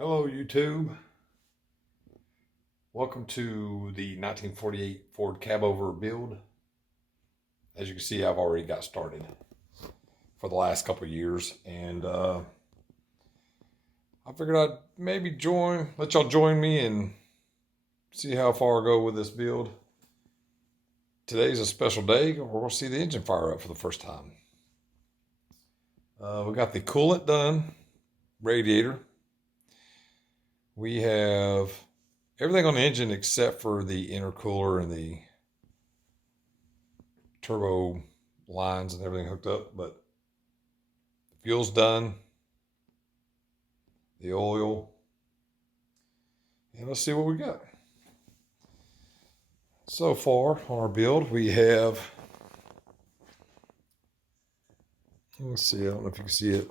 Hello YouTube. Welcome to the 1948 Ford Cabover build. As you can see, I've already got started for the last couple of years, and I figured I'd maybe let y'all join me and see how far I go with this build. Today's a special day. We're going to see the engine fire up for the first time. We got the coolant done, radiator. We have everything on the engine except for the intercooler and the turbo lines and everything hooked up, but the fuel's done, the oil, and let's see what we got. So far on our build, we have, let's see, I don't know if you can see it,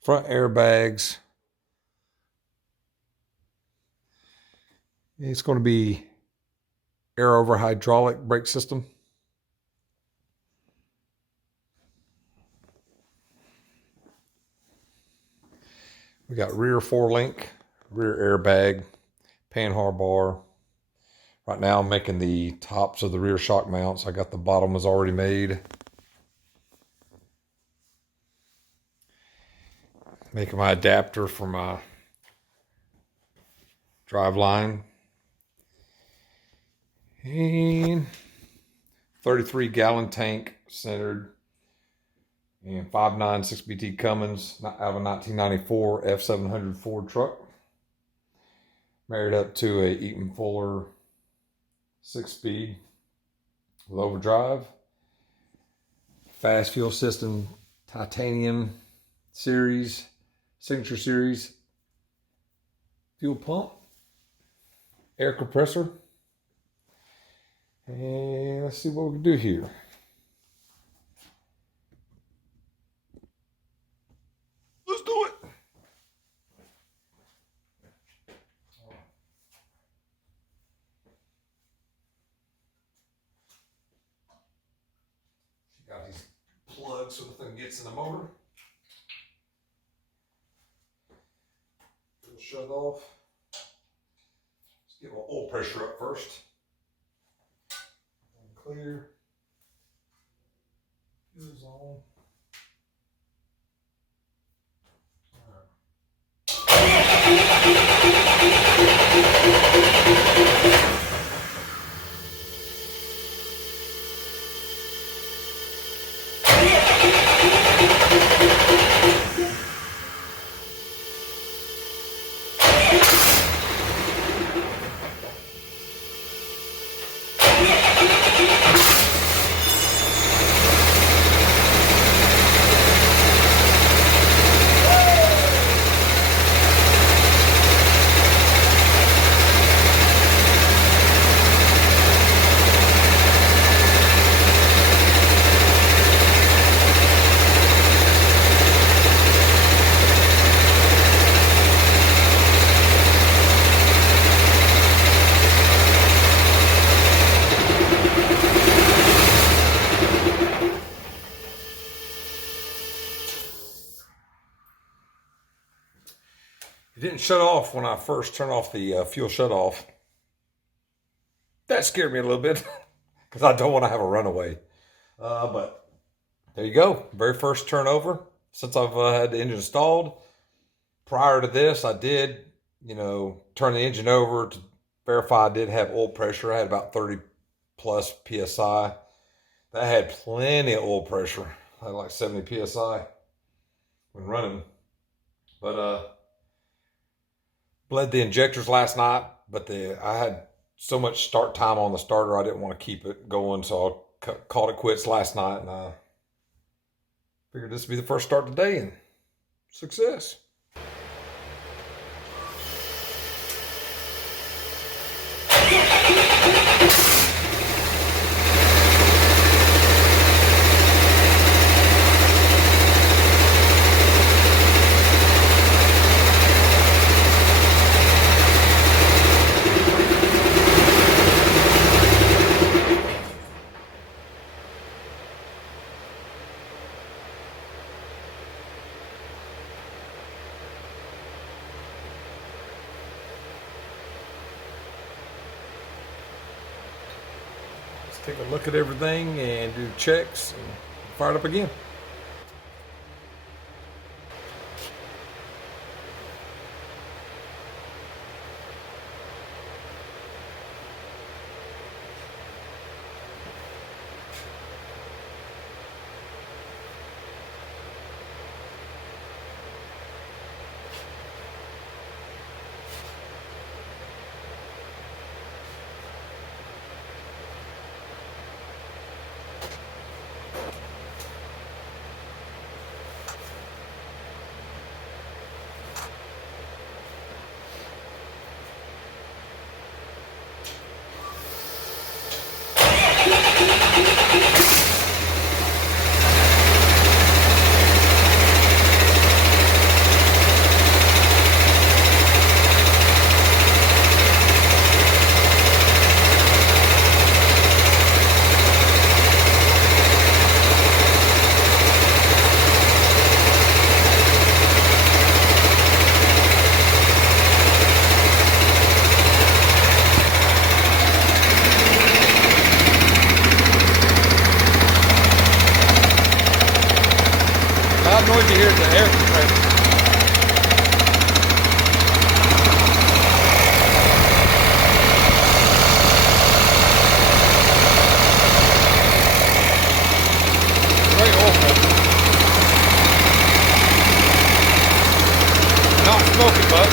front airbags. It's going to be air over hydraulic brake system. We got rear 4-link, rear airbag, panhard bar. Right now I'm making the tops of the rear shock mounts. I got the bottom is already made. Making my adapter for my drive line. And 33-gallon tank centered. And 5.9 6BT Cummins out of a 1994 F700 Ford truck. Married up to a Eaton Fuller 6-speed with overdrive. Fast fuel system, titanium series, signature series. Fuel pump, air compressor. And let's see what we can do here. Let's do it. She got these plugs so the thing gets in the motor. It'll shut off. Let's get my oil pressure up first. Clear. Fuel's on. It didn't shut off when I first turned off the fuel shut off. That scared me a little bit because I don't want to have a runaway. But there you go. Very first turnover since I've had the engine installed. Prior to this, I did, turn the engine over to verify I did have oil pressure. I had about 30 plus PSI. That had plenty of oil pressure. I had like 70 PSI when running. But bled the injectors last night, but I had so much start time on the starter, I didn't want to keep it going, so I called it quits last night, and I figured this would be the first start today, and success. take a look at everything and do checks and fire it up again. Loud noise you hear is the air compressor. Great oil filter. Not smoking much.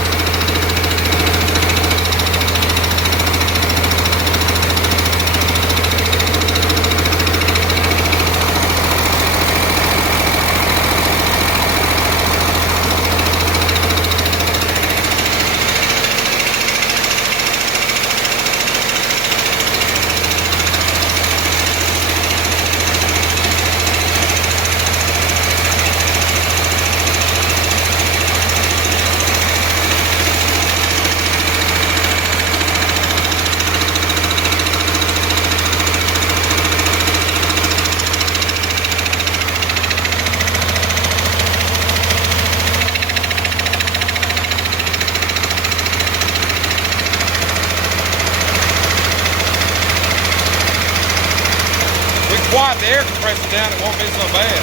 Quiet the air compressor down, it won't be so bad.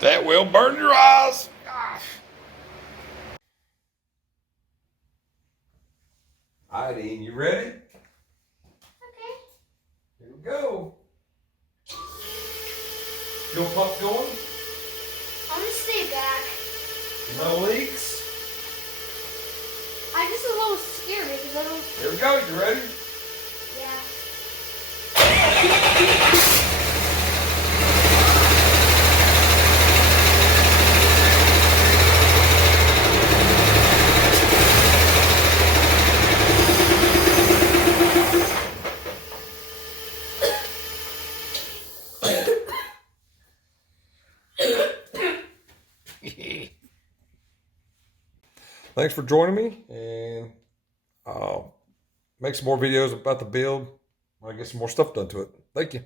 That will burn your eyes. Gosh. All right, Ian, you ready? Okay. Here we go. Fuel pump going. I'm gonna stay back. No leaks. I'm just a little scared because I don't. Here we go. You ready? Yeah. Thanks for joining me, and I'll make some more videos about the build when I get some more stuff done to it. Thank you.